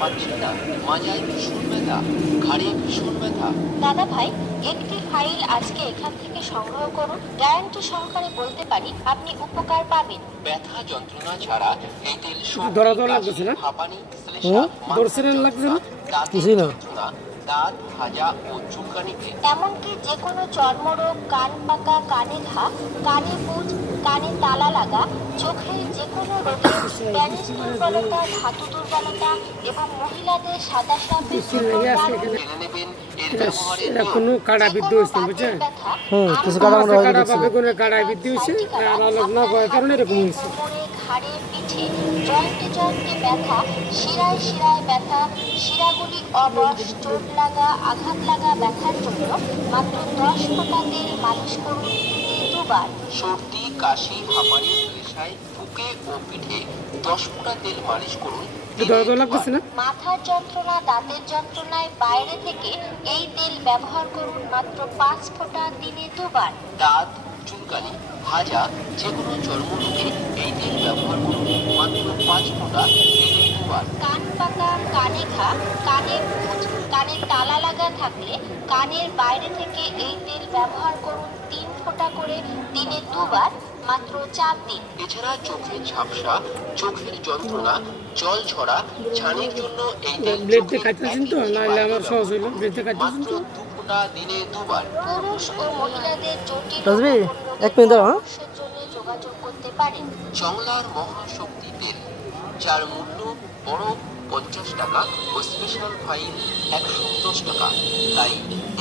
পাচ্ছেন না, মাজায় ভীষণ ব্যথা, ঘাড়ে ভীষণ ব্যথা। দাদা ভাই, একটি ফাইল আজকে এখান থেকে সংগ্রহ করুন। গ্যারান্টি সহকারে বলতে পারি আপনি উপকার পাবেন। ব্যথা যন্ত্রণা ছাড়া এই তেল দরদ লাগতেছে না? হাঁপানি, দর্শনের লাগছে না? কিছুই না, দাঁত ভাজা ও চুলকানিতে। এমনকি যে কোনো চর্মরোগ, কান পাকা, কানে ঘা, কানে পুঁজ, কানে তালা লাগা, চোখের যে কোনো রোগে, ড্যানিশ দুর্বলতা, ধাতু দুর্বলতা এবং মহিলাদের সাদা সাপের জেনে নেবেন এর ব্যবহারের এটা নিয়ম। কোনো কাড়া বৃদ্ধি হয়েছে বুঝছেন? কিছু কাটা মনে হয় কাড়া পাবে কোনো কাড়া বৃদ্ধি হয়েছে আর আলোক না করার কারণে এরকম হয়েছে। কোমরে, ঘাড়ে, পিঠে, জয়েন্টে জয়েন্টে ব্যথা, শিরায় শিরায় ব্যথা, শিরাগুলি অবশ, চোট লাগা, আঘাত লাগা ব্যথার জন্য মাত্র 10 ফোঁটা তেল মালিশ করুন দিনে 2 বার। সর্দি, কাশি, হাঁপানি, নেশায়, বুকে ও পিঠে 10 ফোঁটা তেল মালিশ করুন দিনে দরদ 2 বার। লাগতেছে না? মাথার যন্ত্রণা, দাঁতের যন্ত্রণায় বাইরে থেকে এই তেল ব্যবহার করুন মাত্র 5 ফোঁটা দিনে 2 বার। দাঁত, চুলকানি, ভাজা যে কোনো চর্মরোগে এই তেল ব্যবহার করুন মাত্র 5 ফোঁটা দিনে 2 বার। কান পাকা, কানে ঘা, কানে পুঁজ, কানে তালা লাগা থাকলে কানের বাইরে থেকে এই তেল ব্যবহার করুন 3 ফোঁটা করে দিনে 2 বার, মাত্র 4 দিন। এছাড়া চোখের ঝাপসা, চোখের যন্ত্রণা, জল ছড়া, ছানির জন্য এই তেল ব্লেড দিয়ে চোখের কাটতেছেন তো, একই নাহলে আমার উপায়ে সহজ হইল। ব্লেড দিয়ে কাটতেছেন মাত্র তো? 2 ফোঁটা দিনে 2 বার। পুরুষ ও মহিলাদের জটিল বুঝবি? ও কোনো এক মিনিট দাঁড়াও, হ্যাঁ? পরামর্শের জন্য যোগাযোগ করতে পারেন। জংলার মহাশক্তি তেল, যার মূল্য বড় 50 টাকা ও স্পেশাল ফাইল 110 টাকা। তাই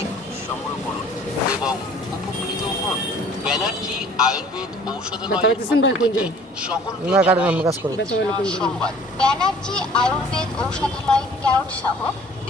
একটু সংগ্রহ করুন এবং উপকৃত হন। ব্যানার্জি আয়ুর্বেদ ঔষধালয় ব্যথা পাইতেছেন ভাই কোন জায়গায়? সকলকে না, কাটে না, জানাই আমি কাজ করি। ব্যথা হইলে কোন জায়গায়? সংবাদ। ব্যানার্জি আয়ুর্বেদ ঔষধালয়, ক্যারট সহ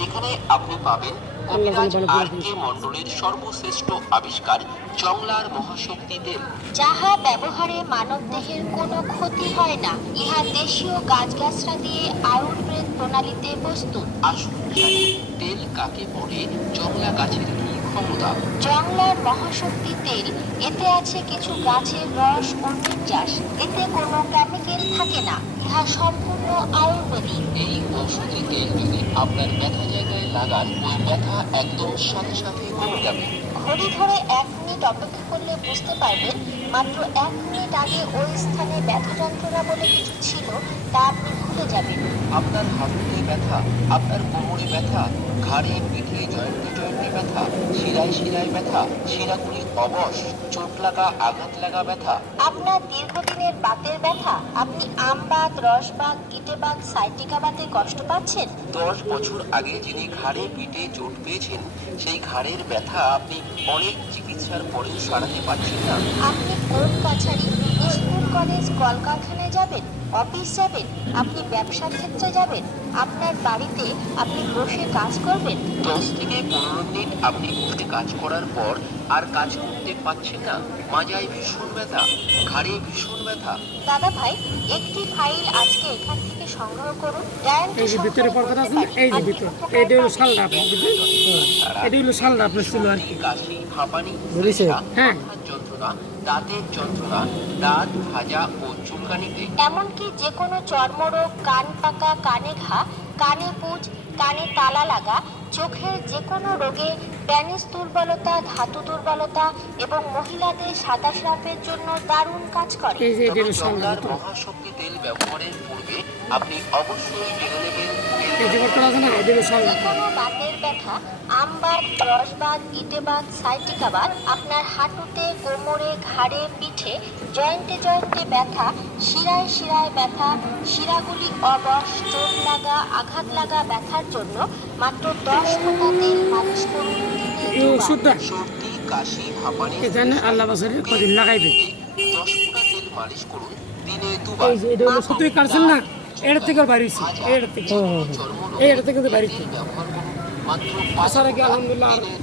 এখানে আপনি পাবেন কবিরাজ আর কে মণ্ডলের সর্বশ্রেষ্ঠ আবিষ্কার জংলার মহাশক্তি তেল। যাহা ব্যবহারে মানবদেহের কোনো ক্ষতি হয় না। ইহা দেশীয় গাছগাছরা দিয়ে আয়ুর্বেদ প্রণালীতে প্রস্তুত। আসুন জানি তেল কাকে বলে, জংলা গাছের কি ক্ষমতা। জংলার মহাশক্তি তেল, এতে আছে কিছু গাছের রস ও নির্যাস। এতে কোনো কেমিক্যাল থাকে না। ইহা সম্পূর্ণ আয়ুর্বেদিক। এই ঔষধি তেল যদি আপনার ব্যথা জায়গায় লাগান, ওই ব্যথা একদম সাথে সাথে কমে যাবে। ঘড়ি ধরে 1 মিনিট অপেক্ষা করলে বুঝতে পারবেন মাত্র 1 মিনিট আগে ওই স্থানে ব্যথা যন্ত্রণা বলে কিছু ছিল, তা আপনি ভুলে যাবেন। আপনার হাঁটুতে ব্যথা, আপনার কোমরে ব্যথা, ঘাড়ে, পিঠে, জয়েন্টে জয়েন্টে ব্যথা, শিরায় শিরায় ব্যথা, শিরাগুলি অবশ, চোট লাগা, আঘাত লাগা ব্যথা। আপনার দীর্ঘদিনের বাতের ব্যথা, আপনি আমবাত, রসবাত, গিটেবাত, সাইটিকা বাতে কষ্ট পাচ্ছেন। 10 বছর আগে যিনি ঘাড়ে পিঠে চোট পেয়েছেন, সেই ঘাড়ের ব্যথা আপনি অনেক চিকিৎসার পরেও সারাতে পারছেন না। আপনি কোর্ট কাছারি, স্কুল কলেজ কলকারখানায় যাবেন, অফিস যাবেন, আপনি ব্যবসার ক্ষেত্রে যাবেন, আপনার বাড়িতে আপনি বসে কাজ করবেন। 10 থেকে 15 মিনিট আপনি বসে কাজ করার পর আর কাজ করতে পারছেন না, মাজায় ভীষণ ব্যথা, ঘাড়ে ভীষণ ব্যথা। দাদা ভাই, একটি ফাইল আজকে এখান থেকে সংগ্রহ করুন। গ্যারান্টি এই যে ভিতরে পর্দা আছে না, এই যে ভিতর, এইটা হলো শালটা আপনার বুঝলেন? এটা হলো শালটা আপনার ছিল আর কি। কাশি, হাঁপানি, ধরেছে? নেশা, হ্যাঁ। মাথার যন্ত্রণা, দাঁতের যন্ত্রণা, দাঁত ভাজা ও চুলকানিতে। এমনকি যে কোনো চর্মরোগ, কান পাকা, কানে ঘা, কানে পুঁজ, কানে তালা লাগা, চোখের যে কোনো রোগে, ড্যানিশ দুর্বলতা, ধাতু দুর্বলতা এবং মহিলাদের সাদা স্রাবের জন্য দারুণ কাজ করে। এই যে এটা হলো শালটা। জংলার মহাশক্তি তেল ব্যবহারের পূর্বে আপনি অবশ্যই জেনে নেবেন এই যে পর্দা আছে না, এটা হলো শাল। যে কোনো বাতের ব্যথা, আমবাত, রসবাত, গিটেবাত, সাইটিকাবাত, আপনার হাঁটুতে, কোমরে, ঘাড়ে, পিঠে, জয়েন্টে জয়েন্টে ব্যথা, শিরায় শিরায় ব্যথা, শিরাগুলি অবশ, চোট লাগা, আঘাত লাগা ব্যথার জন্য মাত্র 10 ফোঁটা তেল মালিশ করুন দিনে এই 2 বার। ওষুধটা সর্দি, কাশি, হাঁপানি, এখানে আল্লাহ বাসারে কদিন লাগাইবে। 10 ফোঁটা তেল মালিশ করুন দিনে 2 এই বার। যে এটা হলো সত্যি কাটছেন না, এটা থেকে বাড়িয়েছি, এটা থেকে, চর্মরোগে এটা থেকে তো বাড়িয়েছি। তেল ব্যবহার করুন মাত্র 5 আসার আগে আলহামদুলিল্লাহ আর